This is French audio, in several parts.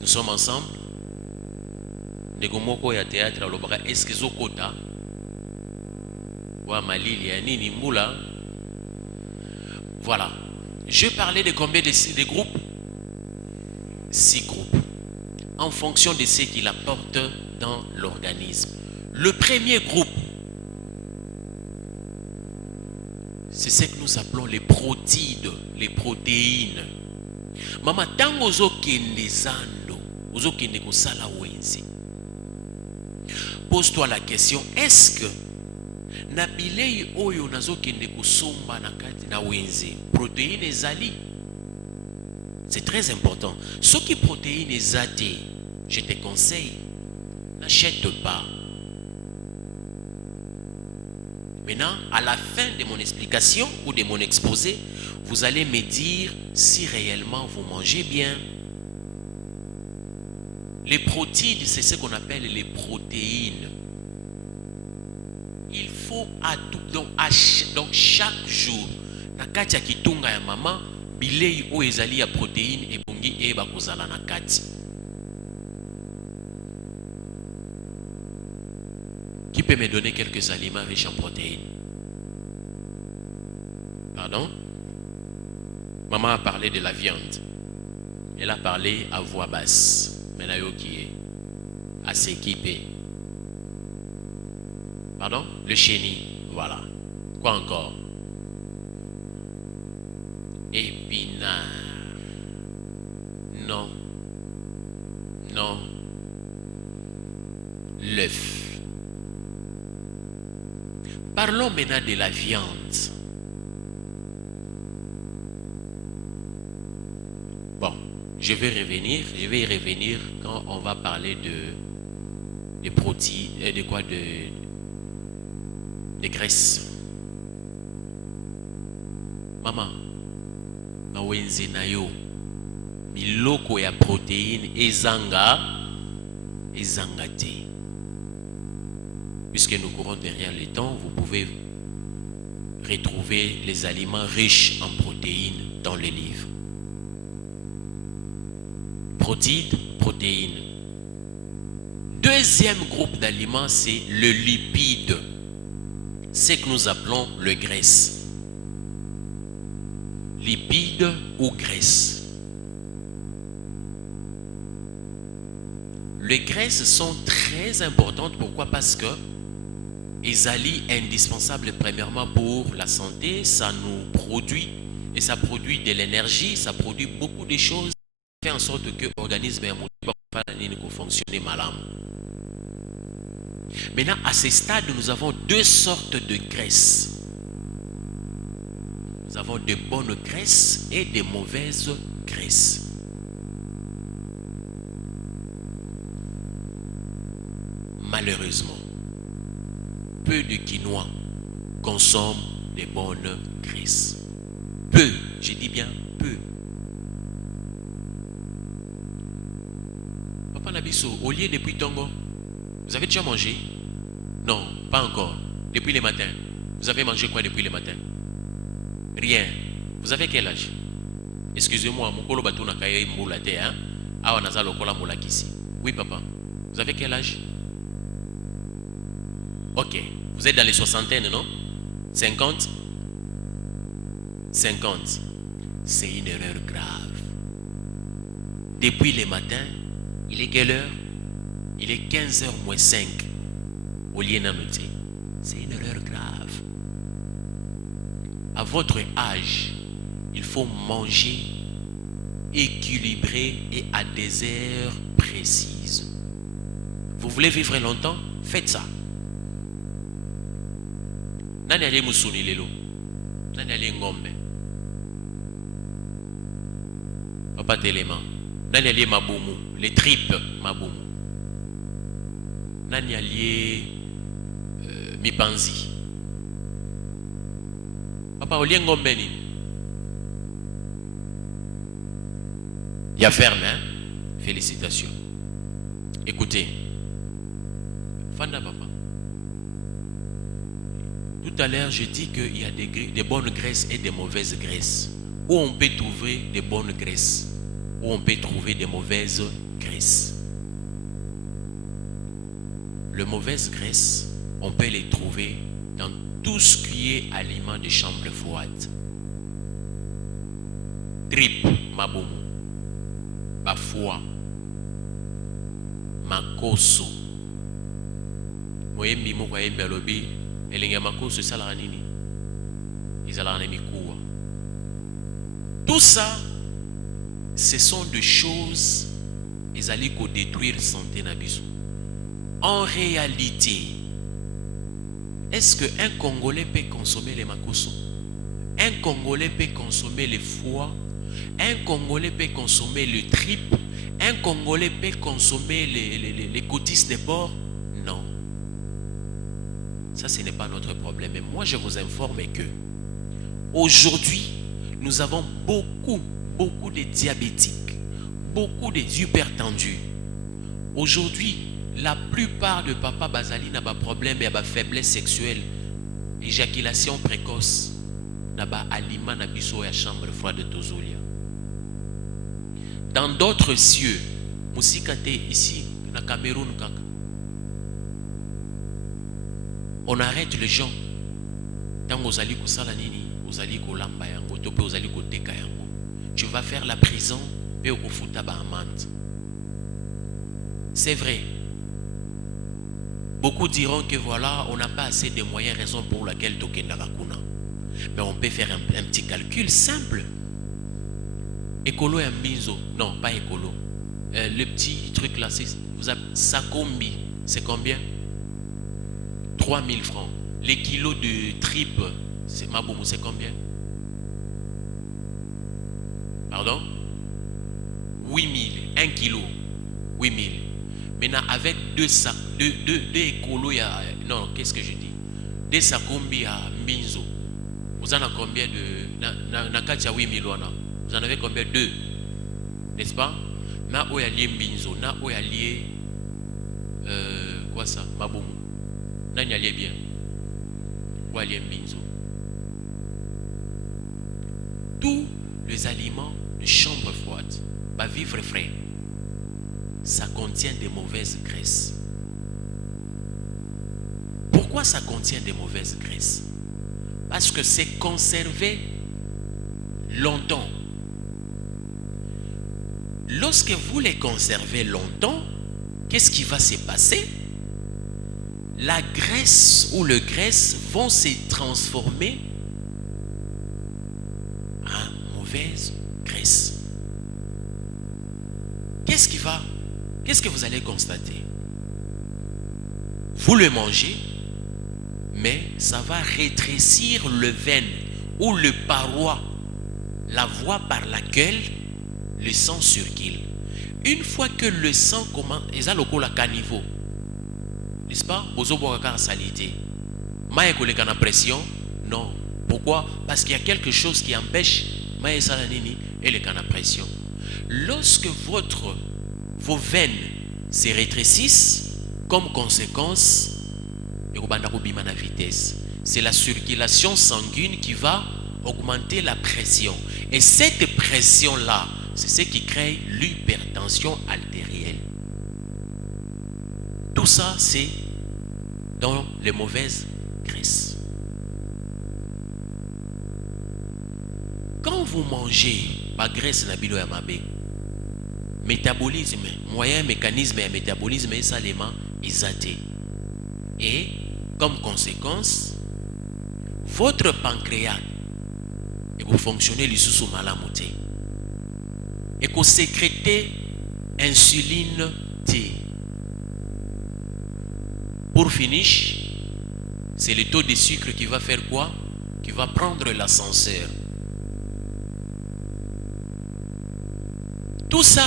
Nous sommes ensemble. Negomoko ya théâtre alobaka est-ce que zokota wa malili ya nini mbula. Voilà. Je parlais de combien de groupes? 6 groupes. En fonction de ce qu'il apporte dans l'organisme. Le premier groupe, c'est ce que nous appelons les protides, les protéines. Mama tango ozokende zando, ozokende kosala wenzi. Pose-toi la question, est-ce que na bilei oyo nazokende kosomba na kati na wenzi, protéines ezali? C'est très important. Ce qui protéines ezate, je te conseille, n'achète pas. Maintenant, à la fin de mon explication ou de mon exposé, vous allez me dire si réellement vous mangez bien. Les protéines, c'est ce qu'on appelle les protéines. Il faut à tout, donc chaque jour, na kati ya kitunga ya mama, bilei o ezali ya protéines ebongi eba kozala na kati. Qui peut me donner quelques aliments riches en protéines? Pardon? Maman a parlé de la viande. Elle a parlé à voix basse. Menayo qui est assez équipé. Pardon? Le chenille. Voilà. Quoi encore? Épinard. Non. Non. L'œuf. Parlons maintenant de la viande. Bon, je vais y revenir quand on va parler de protéines, de quoi, de graisse. Maman, na wenze na yo, biloko ya protéines ezanga te. Puisque nous courons derrière le temps, vous pouvez retrouver les aliments riches en protéines dans les livres. Protéines. Deuxième groupe d'aliments, c'est le lipide. Ce que nous appelons le graisse. Lipide ou graisse. Les graisses sont très importantes. Pourquoi? Parce que ezali indispensable premièrement pour la santé, ça nous produit et ça produit de l'énergie, ça produit beaucoup de choses, fait en sorte que l'organisme fonctionne mal. Maintenant, à ce stade, nous avons deux sortes de graisses. Nous avons de bonnes graisses et de mauvaises graisses. Malheureusement, peu de Quinois consomment des bonnes graisses. Peu, je dis bien peu. Papa Nabiso, au lieu depuis Tongo, vous avez déjà mangé? Non, pas encore. Depuis le matin. Vous avez mangé quoi depuis le matin? Rien. Vous avez quel âge? Excusez-moi, mon kolo batou na kaye mboulate, hein? Awa naza lokola molakisi. Oui, papa. Vous avez quel âge? Ok. Vous êtes dans les soixantaines, non? 50? 50. C'est une erreur grave. Depuis le matin, il est quelle heure? Il est 15h moins 5. Au lieu de noter. C'est une erreur grave. À votre âge, il faut manger équilibré et à des heures précises. Vous voulez vivre longtemps? Faites ça. Nani ali musuni lelo? Nani ali ngombe? Papa Téléma. Nani ali mabumu? Les tripes mabumu. Nani ali mipanzi? Papa olie ngombe nini? Ya ferme, hein? Félicitations. Écoutez. Fanda papa. Tout à l'heure, je dis qu'il y a des bonnes graisses et des mauvaises graisses. Où on peut trouver des bonnes graisses? où on peut trouver des mauvaises graisses. Les mauvaises graisses, on peut les trouver dans tout ce qui est aliment de chambre froide. Trip, mabomu, bafua, makoso. Moyembi mo kwa yembi alobi, elenge makoso esala nini? Ezala na mikuwa. Tout ça, ce sont des choses qui allaient détruire la santé na biso. En réalité, est-ce qu'un Congolais peut consommer les makoso? Un Congolais peut consommer les foies? Un Congolais peut consommer le trip? Un Congolais peut consommer les côtisses de porc? Non. Ça, ce n'est pas notre problème. Mais moi, je vous informe que aujourd'hui, nous avons beaucoup de diabétiques, beaucoup de hypertendus. Aujourd'hui, la plupart de papa bazali n'a pas problème, il y a pas faiblesse sexuelle, éjaculation précoce, n'a pas aliment na biso ya chambre froide de Tozolia. Dans d'autres cieux, musikate ici, na Cameroun kaka, on arrête les gens. Tant ozali kosala nini, ozali kolamba yango, to pe ozali koteka yango. Tu vas faire la prison et au futa ba amende. C'est vrai. Beaucoup diront que voilà, on n'a pas assez de moyens, raison pour laquelle tokenda rakuna. Mais on peut faire un petit calcul simple. Écolo et Mbinzo. Non, pas écolo. Le petit truc là, vous avez Sakombi, c'est combien? 3000 francs. Les kilos de tripe, c'est Maboumou, c'est combien? Pardon? 8000, 1 kilo. 8000. Maintenant, avec deux sacs, deux écolos, il y a. Non, qu'est-ce que je dis? Des sakombi à Mbinzo. Vous en avez combien de. Nakatia 8000 vous en avez combien? 2. N'est-ce pas? Na où il y a lié Mbinzo. Na où il y a lié. Quoi ça? Maboumou. Na il y a lié bien. Où il y a lié Mbinzo. Tous les aliments de chambre froide, va vivre frais, ça contient des mauvaises graisses. Pourquoi ça contient des mauvaises graisses? Parce que c'est conservé longtemps. Lorsque vous les conservez longtemps, qu'est-ce qui va se passer? La graisse ou le graisse vont se transformer en mauvaise graisse. Qu'est-ce que vous allez constater? Vous le mangez, mais ça va rétrécir le veine ou le paroi, la voie par laquelle le sang circule. Une fois que le sang commence, ils ont le caniveau, n'est-ce pas? Vous avez la salité. Mais vous avez la pression? Non. Pourquoi? Parce qu'il y a quelque chose qui empêche mais salanini et le pression. Lorsque vos veines se rétrécissent, comme conséquence, c'est la circulation sanguine qui va augmenter la pression. Et cette pression-là, c'est ce qui crée l'hypertension artérielle. Tout ça, c'est dans les mauvaises graisses. Quand vous mangez la graisse na bilo ya mabe, métabolisme, moyen mécanisme et métabolisme est salement isaté. Et comme conséquence, votre pancréas et vous fonctionnez les sous malamuté et que sécrétez insuline T. Pour finish, c'est le taux de sucre qui va faire quoi? Qui va prendre l'ascenseur. Tout ça,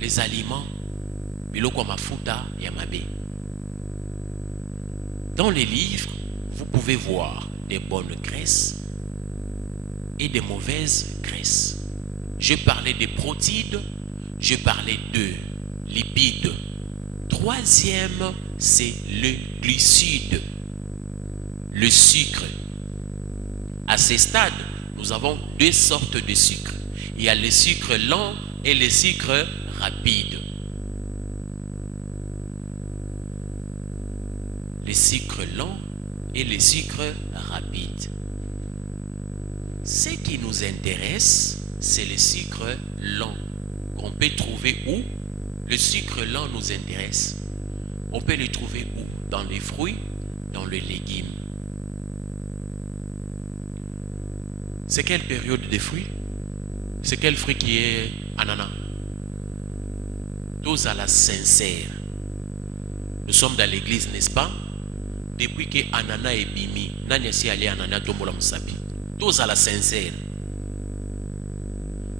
les aliments, biloko mafuta yamabe. Dans les livres, vous pouvez voir des bonnes graisses et des mauvaises graisses. Je parlais des protides, je parlais de lipides. Troisième, c'est le glucide, le sucre. À ce stade, nous avons deux sortes de sucre. Il y a le sucre lent et le sucre rapide. Le sucre lent et le sucre rapide. Ce qui nous intéresse, c'est le sucre lent qu'on peut trouver où? Le sucre lent nous intéresse. On peut le trouver où? Dans les fruits, dans les légumes. C'est quelle période des fruits? C'est quel fruit qui est ananas? Tous à la sincère. Nous sommes dans l'église, n'est-ce pas? Depuis que ananas est bimi, nani si allé ananas tombola musabi. Tous à la sincère.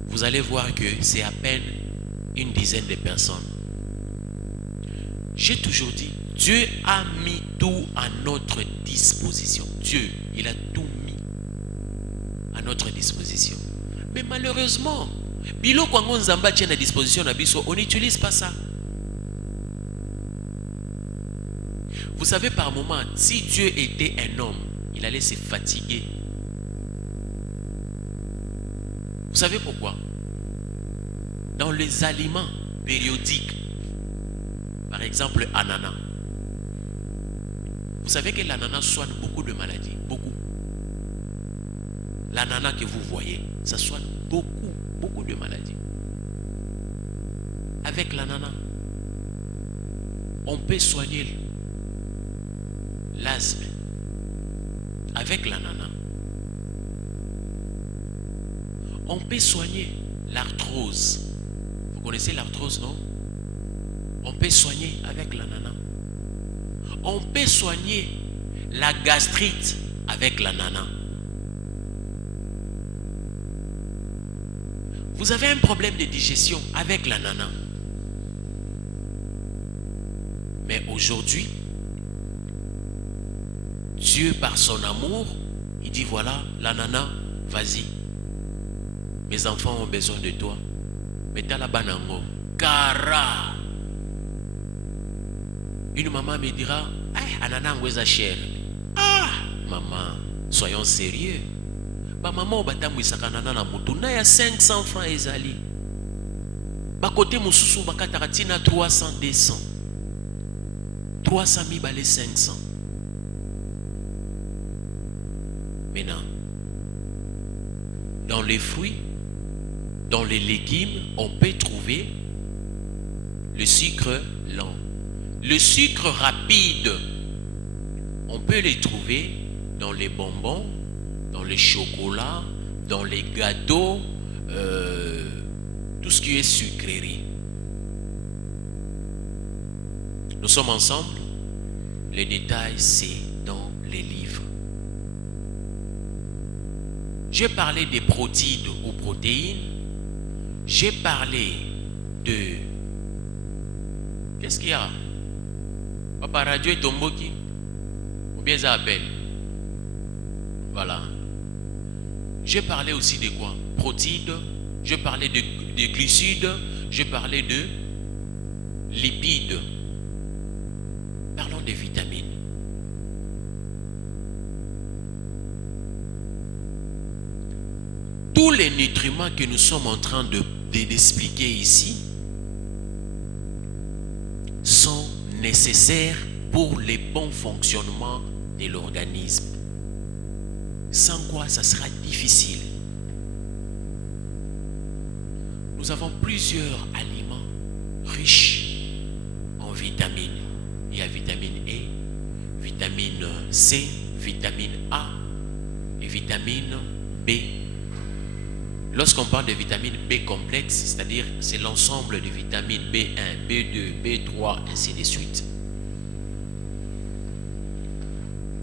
Vous allez voir que c'est à peine une dizaine de personnes. J'ai toujours dit, Dieu a mis tout à notre disposition. Dieu, il a tout mis à notre disposition. Mais malheureusement, biloko ngo nzamba tient à disposition na biso, on n'utilise pas ça. Vous savez, par moment, si Dieu était un homme, il allait se fatiguer. Vous savez pourquoi? Dans les aliments périodiques, par exemple ananas, vous savez que l'ananas soigne beaucoup de maladies, beaucoup. L'ananas que vous voyez, ça soigne beaucoup de maladies. Avec l'ananas, on peut soigner l'asthme. Avec l'ananas, on peut soigner l'arthrose. Vous connaissez l'arthrose, non? On peut soigner avec l'ananas. On peut soigner la gastrite avec l'ananas. Vous avez un problème de digestion avec l'ananas. Mais aujourd'hui, Dieu, par son amour, il dit voilà, l'ananas, vas-y. Mes enfants ont besoin de toi. Mais t'as la banango. Kara. Une maman me dira, ah, ananas ngweza cher. Ah, maman, soyons sérieux. Ba maman batamu isakanana na mutu na ya 500 francs ezali. Ba côté mususu bakata tina 300 200. 300 000 balais 500. Maintenant, dans les fruits, dans les légumes, on peut trouver le sucre lent. Le sucre rapide, on peut les trouver dans les bonbons, dans les chocolats, dans les gâteaux, tout ce qui est sucrerie. Nous sommes ensemble. Les détails, c'est dans les livres. J'ai parlé des protides ou protéines. J'ai parlé de... Qu'est-ce qu'il y a? Papa Radio est tomboki. Ou bien ça appelle? Voilà. J'ai parlé aussi de quoi? Protides. J'ai parlé de glucides. J'ai parlé de lipides. Parlons des vitamines. Tous les nutriments que nous sommes en train d'expliquer ici sont nécessaires pour le bon fonctionnement de l'organisme. Sans quoi, ça sera difficile. Nous avons plusieurs aliments riches en vitamines. Il y a vitamine E, vitamine C, vitamine A et vitamine B. Lorsqu'on parle de vitamine B complexe, c'est-à-dire c'est l'ensemble de vitamines B1, B2, B3, ainsi de suite.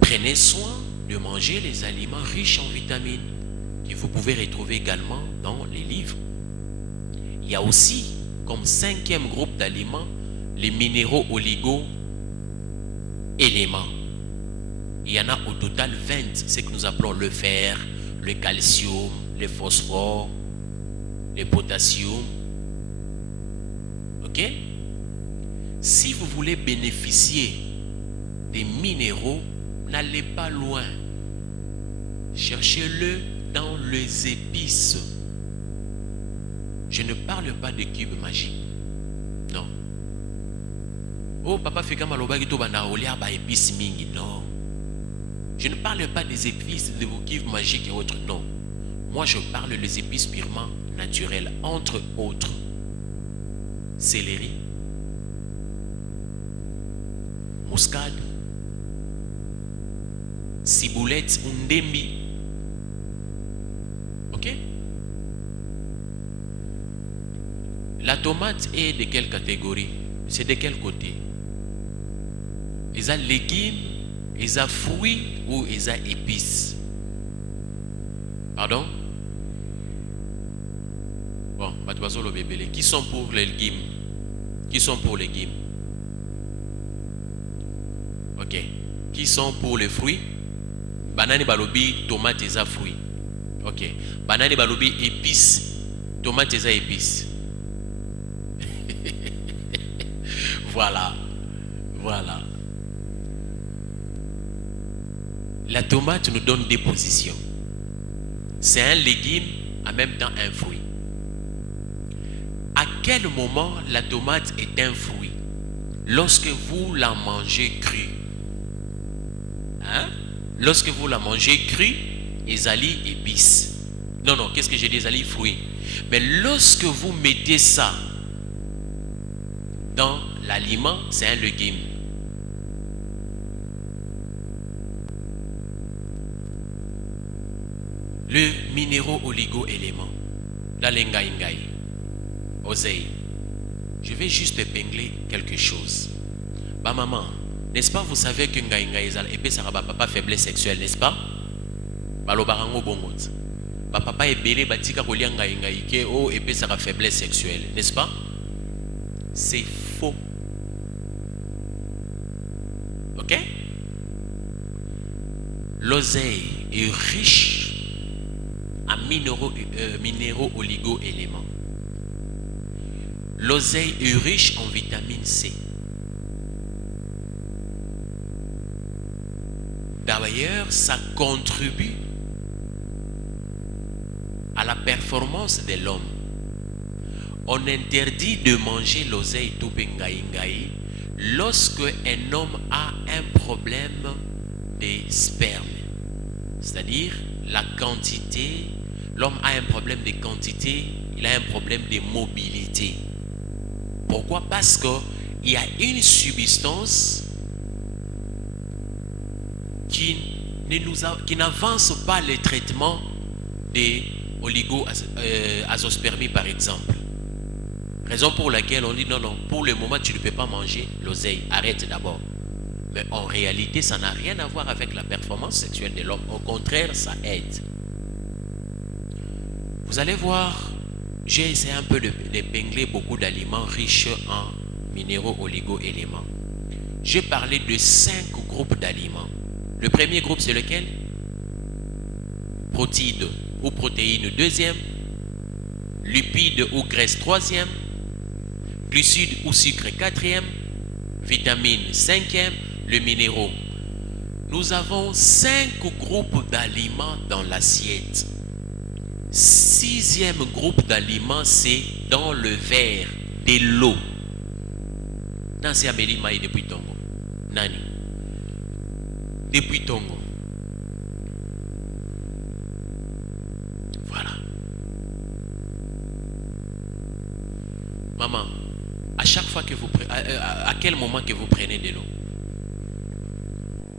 Prenez soin de manger les aliments riches en vitamines que vous pouvez retrouver également dans les livres. Il y a aussi, comme 5e groupe d'aliments, les minéraux oligo-éléments. Il y en a au total 20, ce que nous appelons le fer, le calcium, le phosphore, le potassium. Ok? Si vous voulez bénéficier des minéraux, n'allez pas loin. Cherchez-le dans les épices. Je ne parle pas de cube magique. Non. Oh, papa fait comme alobaki to bana olia ba épices mingi. Non. Je ne parle pas des épices de vos cubes magiques et autres. Non. Moi, je parle des épices purement naturelles. Entre autres, céleri, muscade, ciboulette, ndembi. Ok? La tomate est de quelle catégorie? C'est de quel côté? Ils ont légumes, ils ont fruits ou ils ont épices? Pardon? Bon, qui sont pour les légumes? Qui sont pour les légumes? Ok. Qui sont pour les fruits? Banane balobi, tomate et fruits. Ok. Banane balobi, épices. Tomate et épices. Voilà. Voilà. La tomate nous donne des positions. C'est un légume, en même temps un fruit. À quel moment la tomate est un fruit? Lorsque vous la mangez crue. Hein? Lorsque vous la mangez crue, ezali épices. Non, non, qu'est-ce que j'ai dit? Ezali fruits. Mais lorsque vous mettez ça dans l'aliment, c'est un légume. Le minéraux oligo-élément, la lengaïngaï, oseille. Je vais juste épingler quelque chose. Bah maman, n'est-ce pas, vous savez que ngaïngaï et ça va pas faiblesse sexuelle, n'est-ce pas? Bah le barango bongot. Bah papa est belé batika kolia ngaïngaï ke oh et ça va faiblesse sexuelle, n'est-ce pas? C'est faux. Ok? L'oseille est riche en minéraux oligo-éléments. L'oseille est riche en vitamine C. D'ailleurs, ça contribue à la performance de l'homme. On interdit de manger l'oseille tupengaïngaï lorsque un homme a un problème de sperme. C'est-à-dire la quantité, l'homme a un problème de quantité, il a un problème de mobilité. Pourquoi? Parce qu'il y a une substance qui n'avance pas le traitement des oligo-azospermies par exemple. Raison pour laquelle on dit non, non, pour le moment tu ne peux pas manger l'oseille, arrête d'abord. Mais en réalité, ça n'a rien à voir avec la performance sexuelle de l'homme. Au contraire, ça aide. Vous allez voir, j'ai essayé un peu d'épingler beaucoup d'aliments riches en minéraux oligo-éléments. J'ai parlé de 5 groupes d'aliments. Le premier groupe, c'est lequel? Protéines ou protéines, deuxième. Lipides ou graisses, troisième. Glucides ou sucre, quatrième. Vitamines, cinquième. Le minéraux. Nous avons 5 groupes d'aliments dans l'assiette. 6e groupe d'aliments, c'est dans le verre de l'eau. Nancy Amélie Maï depuis Tongo. Nani? Depuis Tongo. Voilà. Maman, à chaque fois que vous à quel moment que vous prenez de l'eau?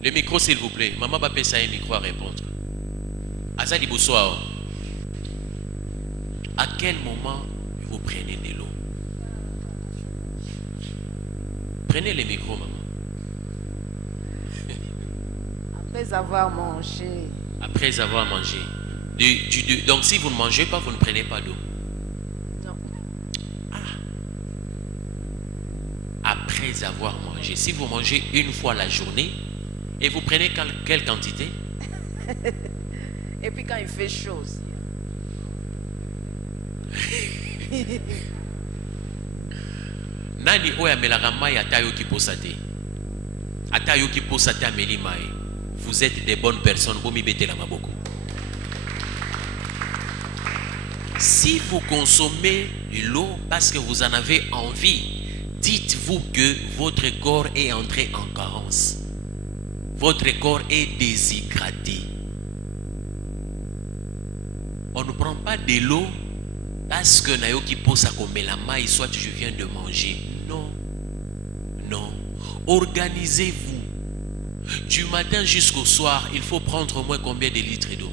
Le micro, s'il vous plaît. Maman va passer un micro à répondre. Azali Boussoir. À quel moment vous prenez de l'eau? Prenez le micro, maman. Après avoir mangé. Après avoir mangé. Donc si vous ne mangez pas, vous ne prenez pas d'eau. Non. Après avoir mangé. Si vous mangez une fois la journée, et vous prenez quelle quantité? Et puis quand il fait chaud aussi. Nani oya melaka mai ata yo ki posate. Ata yo ki posate ameli mai. Vous êtes des bonnes personnes. Bomi betela maboko. Si vous consommez de l'eau parce que vous en avez envie, dites-vous que votre corps est entré en carence. Votre corps est déshydraté. On ne prend pas de l'eau parce que nayoki posa komelama et soit je viens de manger. Non. Non. Organisez-vous. Du matin jusqu'au soir, il faut prendre au moins combien de litres d'eau?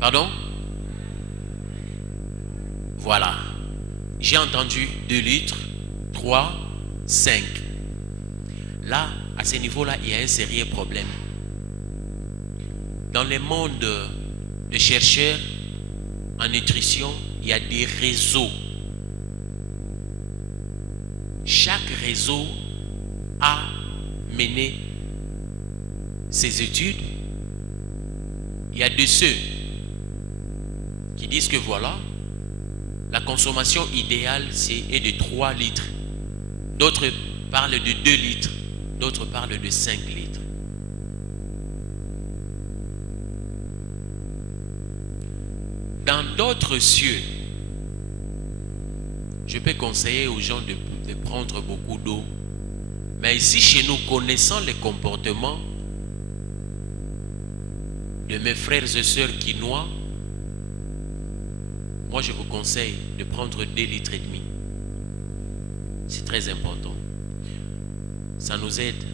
Pardon? Voilà. J'ai entendu 2 litres, 3, 5. Là, à ce niveau-là, il y a un sérieux problème. Dans le monde de chercheurs en nutrition, il y a des réseaux. Chaque réseau a mené ses études. Il y a de ceux qui disent que voilà, la consommation idéale est de 3 litres. D'autres parlent de 2 litres. D'autres parlent de 5 litres. Dans d'autres cieux, je peux conseiller aux gens de prendre beaucoup d'eau. Mais ici, chez nous, connaissant les comportements de mes frères et sœurs quinois, moi, je vous conseille de prendre 2 litres et demi. C'est très important. Ça nous aide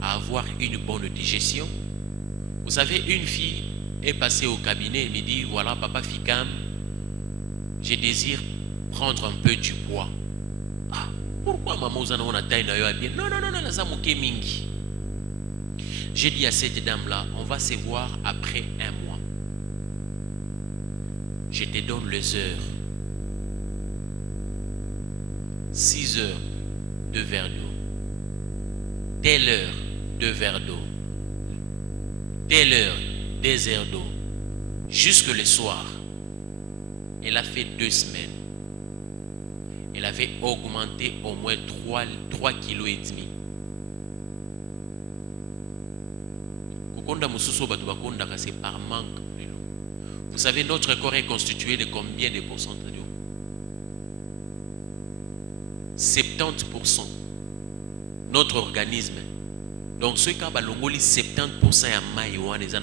à avoir une bonne digestion. Vous savez, une fille est passée au cabinet et me dit, voilà, papa Fikam, je désire prendre un peu du poids. Ah, pourquoi maman vous en a taille bien? Non, non, non, non, ça m'a mingi. J'ai dit à cette dame-là, on va se voir après 1 mois. Je te donne les heures. 6 heures, 2 verres d'eau. Telle heure, 2 verres d'eau. Telle heure, 2 heures d'eau. Jusque le soir. Elle a fait 2 semaines. Elle avait augmenté au moins 3 kilos et demi. C'est par manque de l'eau. Vous savez, notre corps est constitué de combien de pourcents d'eau? 70%. Notre organisme. Donc, ce cas, 70% à maïwan les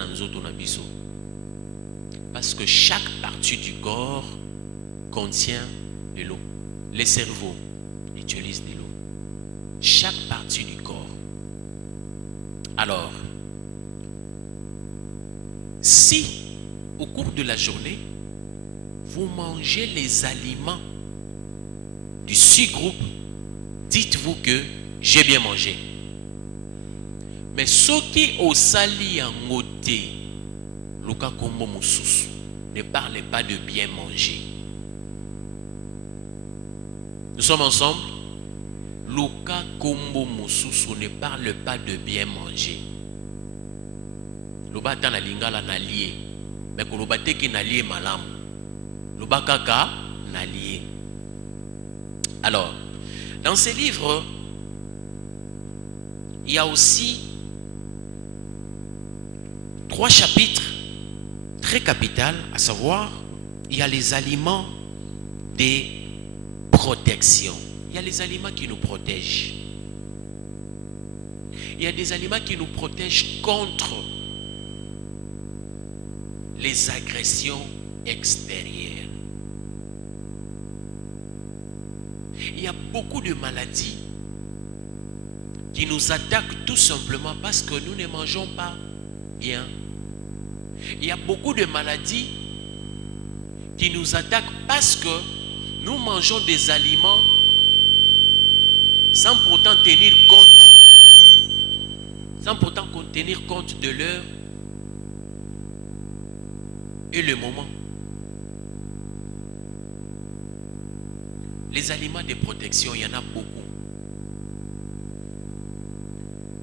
biso. Parce que chaque partie du corps contient de l'eau. Les cerveaux utilisent de l'eau. Chaque partie du corps. Alors, si au cours de la journée, vous mangez les aliments du sous-groupe, dites-vous que j'ai bien mangé. Mais ce qui au sali en côté, Luka Kombo Moussousou, ne parlez pas de bien manger. Nous sommes ensemble. Luka Kombo Moussousou ne parle pas de bien manger. Loba ta na lingala na lié. Mais ko loba te ki na lié malam. Loba kaka na lié. Alors, dans ces livres, il y a aussi 3 chapitres très capitaux, à savoir, il y a les aliments de protection. Il y a les aliments qui nous protègent. Il y a des aliments qui nous protègent contre les agressions extérieures. Il y a beaucoup de maladies qui nous attaquent tout simplement parce que nous ne mangeons pas bien. Il y a beaucoup de maladies qui nous attaquent parce que nous mangeons des aliments sans pourtant tenir compte de l'heure et le moment. Les aliments de protection, il y en a beaucoup.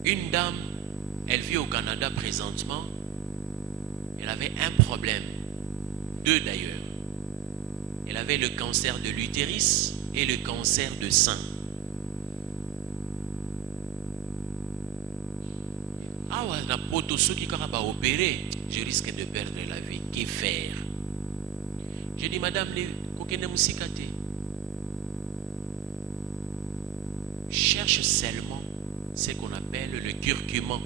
Une dame, elle vit au Canada présentement. Elle avait un problème. 2 d'ailleurs. Elle avait le cancer de l'utérus et le cancer de sein. Ah ouais, na poto ceux qui ont opéré, je risque de perdre la vie. Que faire? J'ai dit, madame, cherche seulement ce qu'on appelle le curcuma.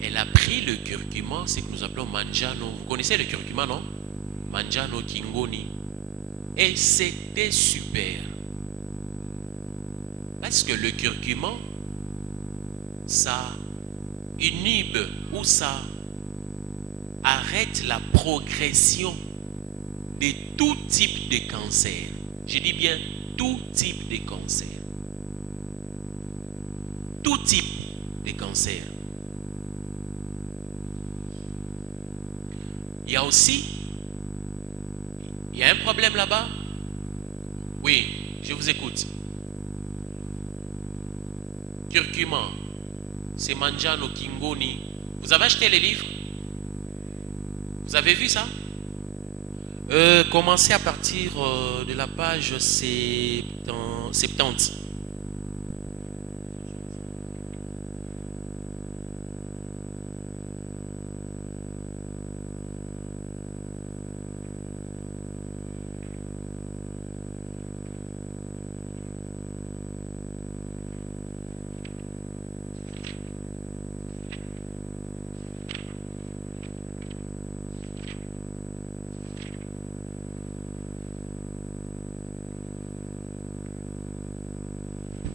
Elle a pris le curcuma, ce que nous appelons manjano. Vous connaissez le curcuma, non? Manjano kingoni. Et c'était super. Parce que le curcuma, ça inhibe ou ça arrête la progression de tout type de cancer. Je dis bien tout type de cancer. Tout type de cancer. Il y a aussi, il y a un problème là-bas. Oui, je vous écoute. Curcuma, c'est Manjano Kingoni. Vous avez acheté les livres? Vous avez vu ça? Commencez à partir de la page 70.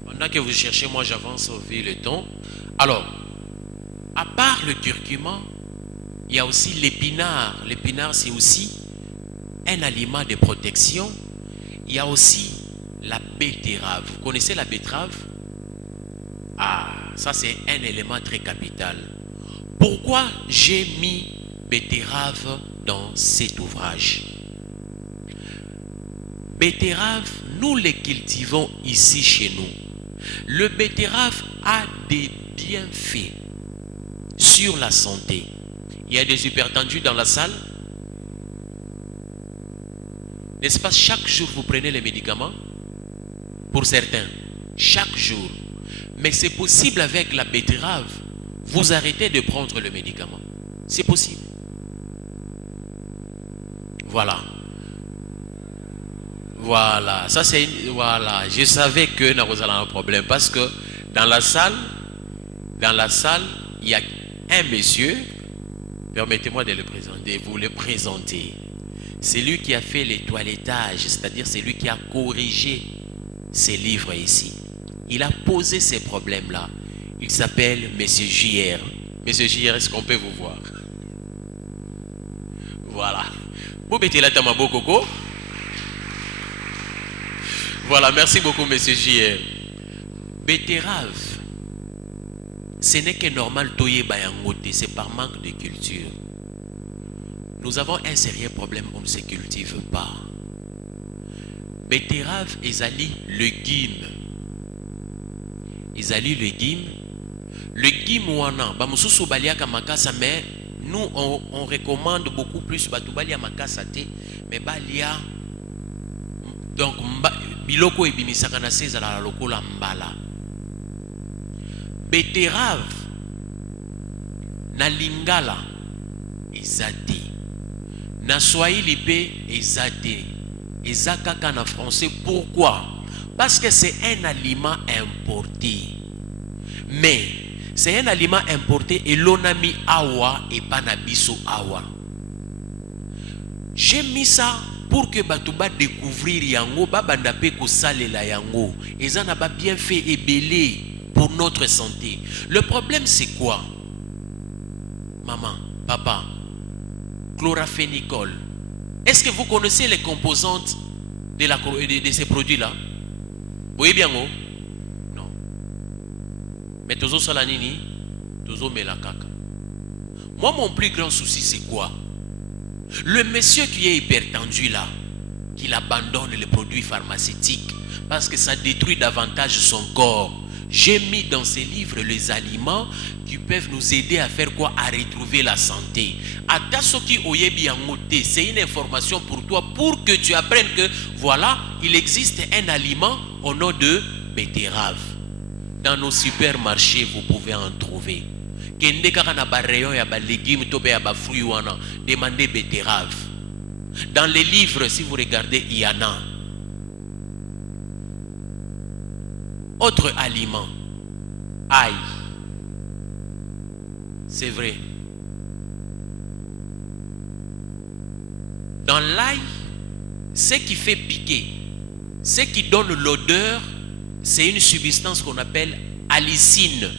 Pendant que vous cherchez, moi j'avance vu le temps. Alors, à part le curcuma, il y a aussi l'épinard. L'épinard, c'est aussi un aliment de protection. Il y a aussi la betterave. Vous connaissez la betterave? Ah, ça c'est un élément très capital. Pourquoi j'ai mis betterave dans cet ouvrage? Betterave, nous les cultivons ici chez nous. Le betterave a des bienfaits sur la santé. Il y a des hypertendus dans la salle. N'est-ce pas, chaque jour vous prenez les médicaments? Pour certains, chaque jour. Mais c'est possible avec la betterave, vous arrêtez de prendre le médicament. C'est possible. Voilà. Voilà, ça c'est voilà, je savais que nous allons avoir un problème parce que dans la salle, il y a un monsieur, permettez-moi de le présenter, vous le présenter. C'est lui qui a fait les toilettages, c'est-à-dire c'est lui qui a corrigé ces livres ici. Il a posé ces problèmes-là. Il s'appelle Monsieur JR. Monsieur JR, est-ce qu'on peut vous voir? Voilà. Vous mettez la tamabo coco. Voilà, merci beaucoup, monsieur JR. Betterave, ce n'est que normal, c'est par manque de culture. Nous avons un sérieux problème, on ne se cultive pas. Betterave, ezali légume. Ezali légume. Légume wana, bamususu baliaka makasa, mais nous on recommande beaucoup plus batubalia makasa te, mais balia donc biloko ebimisaka na sezala la lokola mbala. Betterave na lingala ezate. Na swahili pe ezate. Ezakaka na français. Pourquoi? Parce que c'est un aliment importé. Mais c'est un aliment importé et l'onami awa et panabiso awa. J'ai mis ça pour que Batouba découvrir yango, babanda pe ko salela yango. Eza na ba bien fait et belé pour notre santé. Le problème c'est quoi? Maman, papa, chloramphénicol. Est-ce que vous connaissez les composantes de ces produits-là? Vous voyez bien non? Non. Mais tozo salanini, tozo melakaka. Moi mon plus grand souci c'est quoi? Le monsieur qui est hypertendu là, qu'il abandonne les produits pharmaceutiques parce que ça détruit davantage son corps. J'ai mis dans ces livres les aliments qui peuvent nous aider à faire quoi? À retrouver la santé. Atasoki oyebi yangote, c'est une information pour toi pour que tu apprennes que voilà, il existe un aliment au nom de betterave. Dans nos supermarchés, vous pouvez en trouver. kende kaka na ba rayon ya ba légumes to be ya ba fruits wana, demandez betterave. Dans les livres, si vous regardez, il y en a. Autre aliment, ail. C'est vrai. Dans l'ail, ce qui fait piquer, ce qui donne l'odeur, c'est une substance qu'on appelle allicine.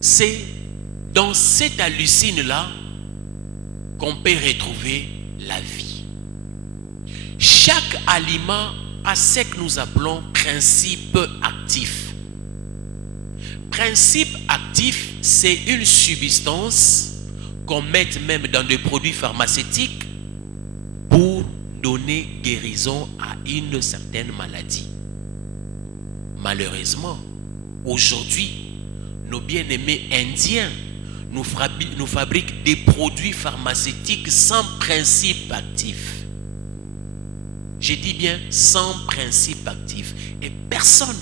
C'est dans cette allicine-là qu'on peut retrouver la vie. Chaque aliment a ce que nous appelons principe actif. Principe actif, c'est une substance qu'on met même dans des produits pharmaceutiques pour donner guérison à une certaine maladie. Malheureusement, aujourd'hui, nos bien-aimés indiens nous fabriquent des produits pharmaceutiques sans principe actif. Je dis bien sans principe actif. Et personne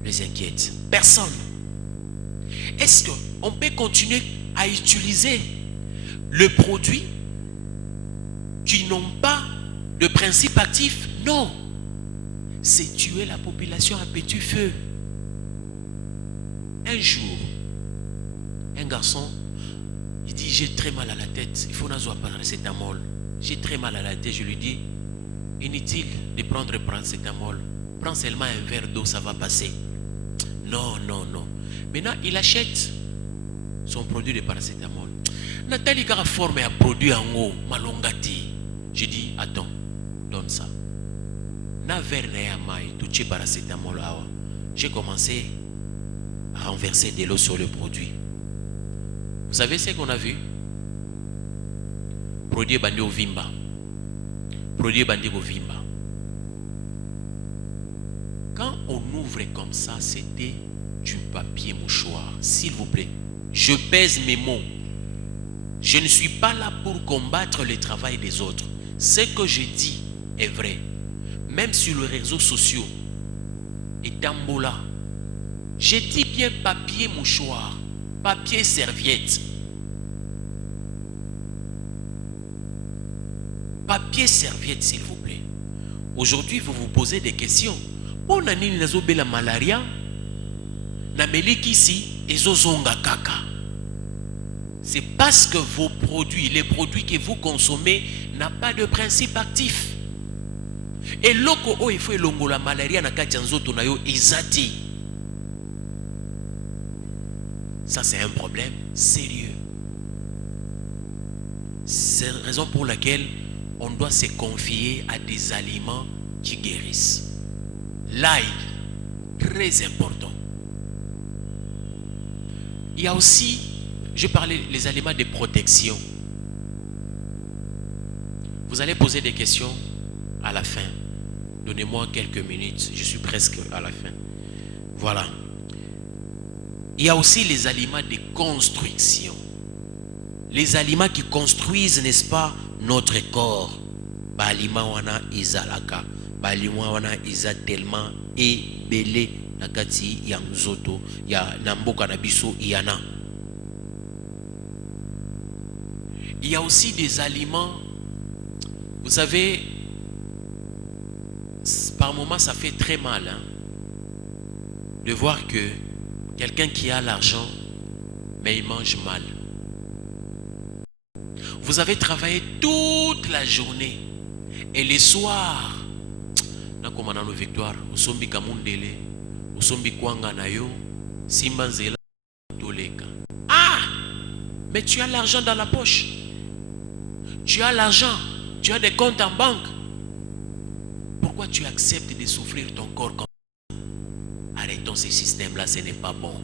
ne les inquiète. Personne. Est-ce qu'on peut continuer à utiliser le produit qui n'ont pas de principe actif? Non. C'est tuer la population à petit feu. Un jour, un garçon, il dit, j'ai très mal à la tête, il faut n'avoir pas de paracétamol. J'ai très mal à la tête, je lui dis, inutile de prendre paracétamol. Prends seulement un verre d'eau, ça va passer. Non, non, non. Maintenant, il achète son produit de paracétamol. Nathalie a formé un produit en haut, malongati. Je dis, attends, donne ça. Na verre na mai, tout ce paracétamol. J'ai commencé à renverser de l'eau sur le produit. Vous savez ce qu'on a vu? Produit bandi au vimba. Produit bandi au vimba. Quand on ouvre comme ça, c'était du papier mouchoir. S'il vous plaît, je pèse mes mots. Je ne suis pas là pour combattre le travail des autres. Ce que je dis est vrai. Même sur les réseaux sociaux et Tambola, je dis bien papier mouchoir, papier serviette. Papier serviette, s'il vous plaît. Aujourd'hui, vous vous posez des questions. On a ni la malaria, na meliki ici, ezozonga kaka. C'est parce que vos produits, les produits que vous consommez, n'ont pas de principe actif. Et loko o il faut longo la malaria na kati nzoto na yo izati. Ça c'est un problème sérieux. C'est la raison pour laquelle on doit se confier à des aliments qui guérissent. L'ail, très important. Il y a aussi, je parlais des aliments de protection. Vous allez poser des questions à la fin. Donnez-moi quelques minutes, je suis presque à la fin. Voilà. Il y a aussi les aliments de construction. Les aliments qui construisent, n'est-ce pas, notre corps. Balima wana izalaka. Balima wana iza tellement ebele nakati ya nzoto ya namboka na biso yana. Il y a aussi des aliments, vous savez, par moments ça fait très mal de voir que quelqu'un qui a l'argent mais il mange mal. Vous avez travaillé toute la journée et le soir, nakomana no victoire, osombi kamundele, osombi kwanga na yo, simbanzela toleka. Ah! Mais tu as l'argent dans la poche. Tu as l'argent, tu as des comptes en banque. Pourquoi tu acceptes de souffrir ton corps comme ça? Arrêtons ce système-là, ce n'est pas bon.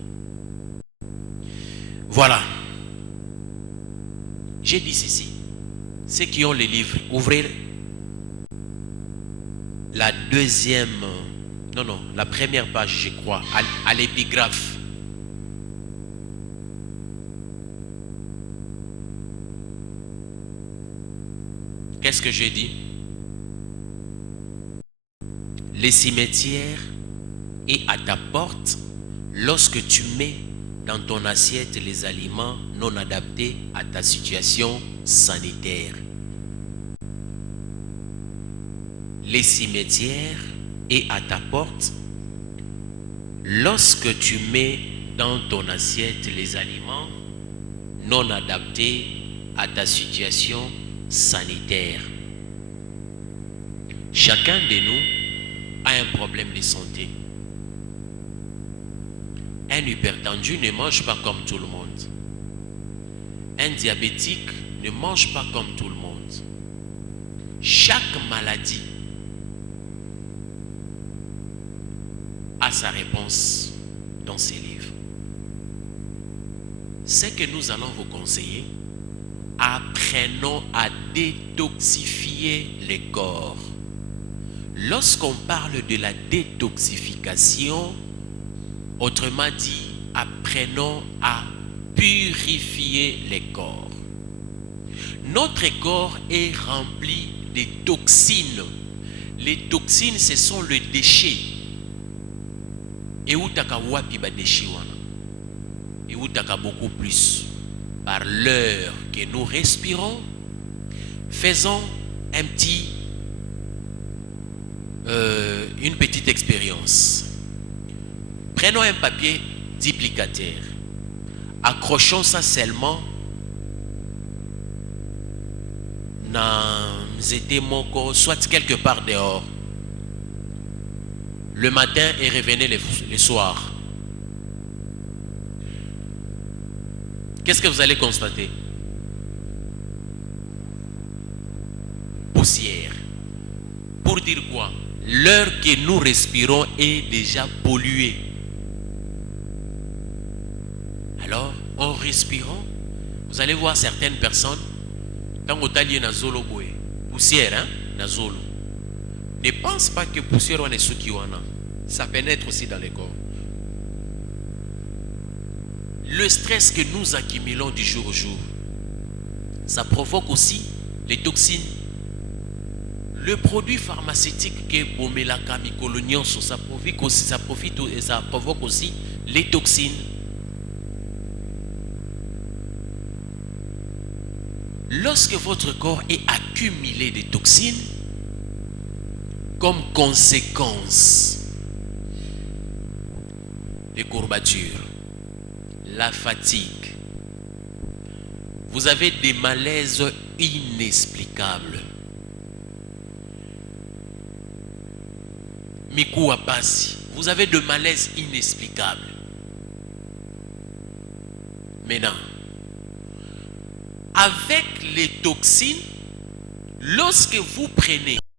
Voilà. J'ai dit ceci. Ceux qui ont les livres, ouvrez la deuxième, non, la première page, je crois, à l'épigraphe. Qu'est-ce que j'ai dit? Les cimetières est à ta porte lorsque tu mets dans ton assiette les aliments non adaptés à ta situation sanitaire. Les cimetières et à ta porte, lorsque tu mets dans ton assiette les aliments non adaptés à ta situation sanitaire. Chacun de nous a un problème de santé. Un hypertendu ne mange pas comme tout le monde. Un diabétique ne mange pas comme tout le monde. Chaque maladie a sa réponse dans ces livres. Ce que nous allons vous conseiller, apprenons à détoxifier le corps. Lorsqu'on parle de la détoxification, autrement dit, apprenons à purifier le corps. Notre corps est rempli de toxines. Les toxines, ce sont les déchets. Et où t'as wapi ba déchets wana. Et où t'as beaucoup plus. Par l'air que nous respirons, faisons une petite expérience. Prenons un papier duplicateur. Accrochons ça seulement dans soit quelque part dehors. Le matin et revenez le soir. Qu'est-ce que vous allez constater? Poussière. Pour dire quoi? L'air que nous respirons est déjà pollué. Alors, en respirant, vous allez voir certaines personnes, quand vous allez dans zolo boé, poussière, hein, dans zolo. Ne pense pas que poussière on est ce qui wana. Ça pénètre aussi dans le corps. Le stress que nous accumulons du jour au jour, ça provoque aussi les toxines. Le produit pharmaceutique que Bomelaka Mikolonion, ça provoque aussi les toxines. Lorsque votre corps est accumulé de toxines, comme conséquence des courbatures, la fatigue, vous avez des malaises inexplicables. Mikou Abassi, vous avez de malaises inexplicables. Maintenant, avec les toxines, lorsque vous prenez